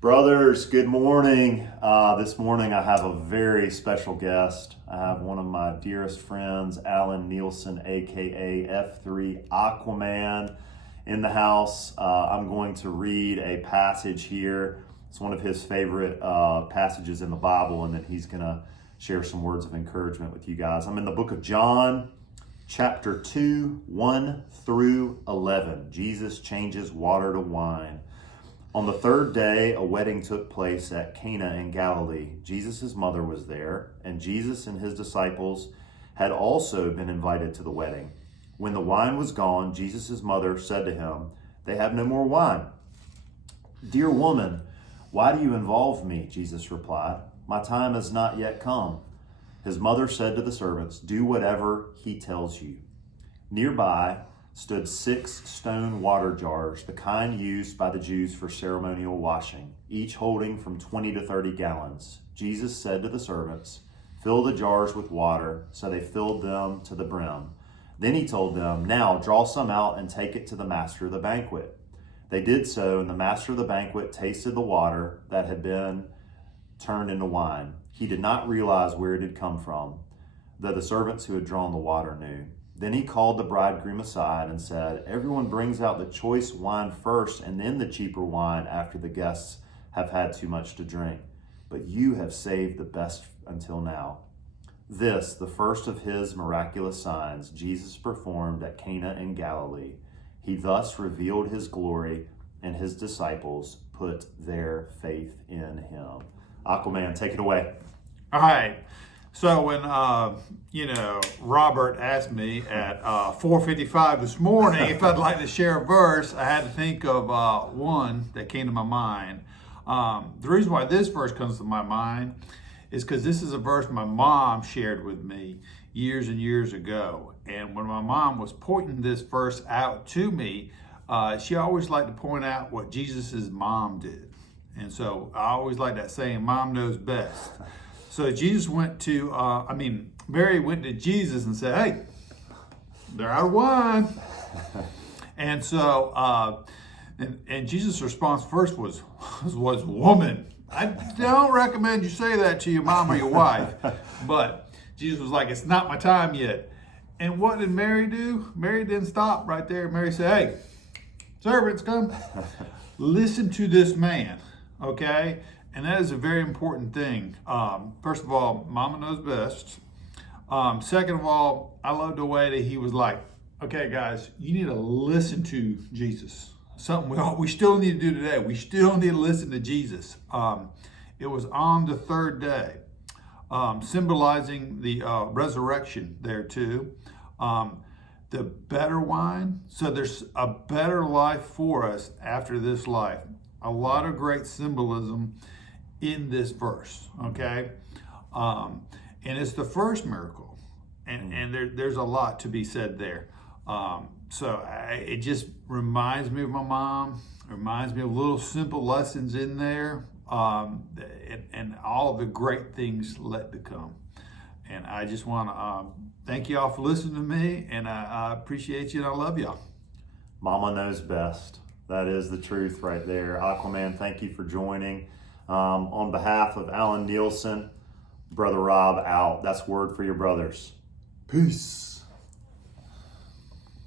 Brothers, good morning. This morning I have a very special guest. I have one of my dearest friends, Nielson, aka F3 Aquaman, in the house. I'm going to read a passage here. It's one of his favorite passages in the Bible, and then he's going to share some words of encouragement with you guys. I'm in the book of John, chapter 2, 1 through 11. Jesus changes water to wine. On the third day, a wedding took place at Cana in Galilee. Jesus' mother was there, and Jesus and his disciples had also been invited to the wedding. When the wine was gone, Jesus' mother said to him, "They have no more wine." "Dear woman, why do you involve me?" Jesus replied. "My time has not yet come." His mother said to the servants, "Do whatever he tells you." Nearby stood 6 stone water jars, the kind used by the Jews for ceremonial washing, each holding from 20 to 30 gallons. Jesus said to the servants, "Fill the jars with water," so they filled them to the brim. Then he told them, "Now draw some out and take it to the master of the banquet." They did so, and the master of the banquet tasted the water that had been turned into wine. He did not realize where it had come from, though the servants who had drawn the water knew. Then he called the bridegroom aside and said, "Everyone brings out the choice wine first and then the cheaper wine after the guests have had too much to drink. But you have saved the best until now." This, the first of his miraculous signs, Jesus performed at Cana in Galilee. He thus revealed his glory, and his disciples put their faith in him. Aquaman, take it away. All right. So when, Robert asked me at 4:55 this morning if I'd like to share a verse, I had to think of one that came to my mind. The reason why this verse comes to my mind is because this is a verse my mom shared with me years and years ago. And when my mom was pointing this verse out to me, she always liked to point out what Jesus' mom did. And so I always like that saying, "Mom knows best." So Jesus went to, Mary went to Jesus and said, "Hey, they're out of wine." And so, and Jesus' response first was, "Woman, I don't recommend you say that to your mom or your wife." But Jesus was like, "It's not my time yet." And what did Mary do? Mary didn't stop right there. Mary said, "Hey, servants, come. Listen to this man," okay? And that is a very important thing. First of all, Mama knows best. Second of all, I love the way that he was like, "Okay, guys, you need to listen to Jesus." Something we still need to do today. We still need to listen to Jesus. It was on the third day, symbolizing the resurrection there too. The better wine. So there's a better life for us after this life. A lot of great symbolism in this verse, okay? And it's the first miracle. And there's a lot to be said there. It just reminds me of my mom, reminds me of little simple lessons in there, and all the great things yet to come. And I just want to thank you all for listening to me, and I appreciate you, and I love y'all. Mama knows best. That is the truth right there. Aquaman, thank you for joining. On behalf of Nielson, Brother Rob out. That's word for your brothers. Peace.